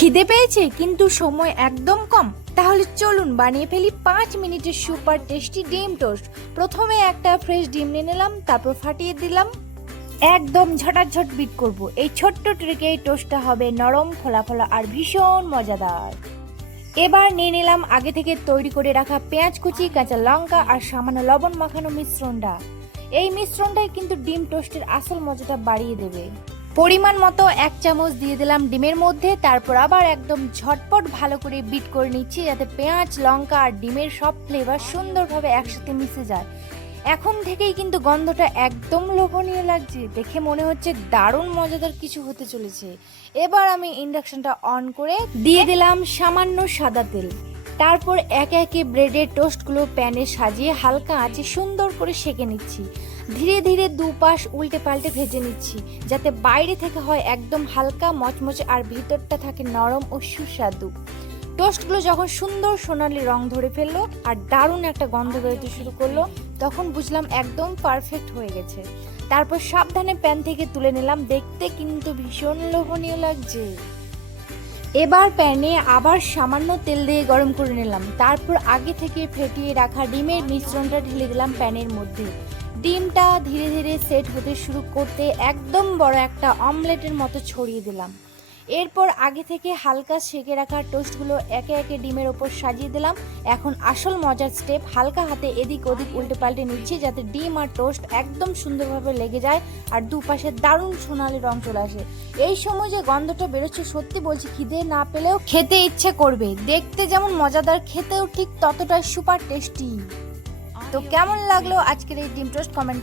খিদে পেয়েছে কিন্তু সময় একদম কম, তাহলে চলুন বানিয়ে ফেলি 5 মিনিটের সুপার টেস্টি ডিম টোস্ট। প্রথমে একটা ফ্রেশ ডিম নিয়ে নিলাম, তারপর ফাটিয়ে দিলাম। একদম ঝটাঝট বিট করব। এই ছোট্ট ট্রিকে এই টোস্টটা হবে নরম, ফোলা ফোলা আর ভীষণ মজাদার। এবার নিয়ে নিলাম আগে থেকে তৈরি করে রাখা পেঁয়াজ কুচি, কাঁচা লঙ্কা আর সামান্য লবণ মাখানো মিশ্রণটা। এই মিশ্রণটাই কিন্তু ডিম টোস্টের আসল মজাটা বাড়িয়ে দেবে। পরিমাণ মতো 1 চামচ দিয়ে দিলাম ডিমের মধ্যে, তারপর আবার একদম ঝটপট ভালো করে বিট করে নিচ্ছি যাতে পেঁয়াজ, লঙ্কা আর ডিমের সব ফ্লেভার সুন্দরভাবে একসাথে মিশে যায়। এখন থেকেই কিন্তু গন্ধটা একদম লোভনীয় লাগছে, দেখে মনে হচ্ছে দারুণ মজাদার কিছু হতে চলেছে। এবার আমি ইন্ডাকশনটা অন করে দিয়ে দিলাম সামান্য সাদা তেল। তারপর একে একে ব্রেডের টোস্টগুলো প্যানে সাজিয়ে হালকা আঁচে সুন্দর করে সেঁকে নিচ্ছি। ধীরে ধীরে দুপাশ উল্টে পাল্টে ভেজে নিচ্ছি যাতে বাইরে থেকে হয় একদম হালকা মচমচে আর ভিতরটা থাকে নরম ও সুস্বাদু। টোস্টগুলো যখন সুন্দর সোনালি রং ধরে ফেললো আর দারুণ একটা গন্ধ বেরোতে শুরু করলো, তখন বুঝলাম একদম পারফেক্ট হয়ে গেছে। তারপর সাবধানে প্যান থেকে তুলে নিলাম, দেখতে কিন্তু ভীষণ লোভনীয় লাগছে। এবার প্যানে আবার সামান্য তেল দিয়ে গরম করে নিলাম, তারপর আগে থেকে ফেটিয়ে রাখা ডিমের মিশ্রণটা ঢেলে দিলাম প্যানের মধ্যে। ডিমটা ধীরে ধীরে সেট হতে শুরু করতে একদম বড় একটা অমলেটের মতো ছড়িয়ে দিলাম। এরপর আগে থেকে হালকা সেঁকে রাখা টোস্টগুলো একে একে ডিমের ওপর সাজিয়ে দিলাম। এখন আসল মজার স্টেপ, হালকা হাতে এদিক ওদিক উল্টে পাল্টে নিচ্ছি যাতে ডিম আর টোস্ট একদম সুন্দরভাবে লেগে যায় আর দুপাশে দারুণ সোনালি রং চলে আসে। এই সময় যে গন্ধটা বেরোচ্ছে, সত্যি বলছি খিদে না পেলেও খেতে ইচ্ছে করবে। দেখতে যেমন মজাদার, খেতেও ঠিক ততটাই সুপার টেস্টি। তো কেমন লাগলো আজকের এই ডিম টোস্ট, কমেন্ট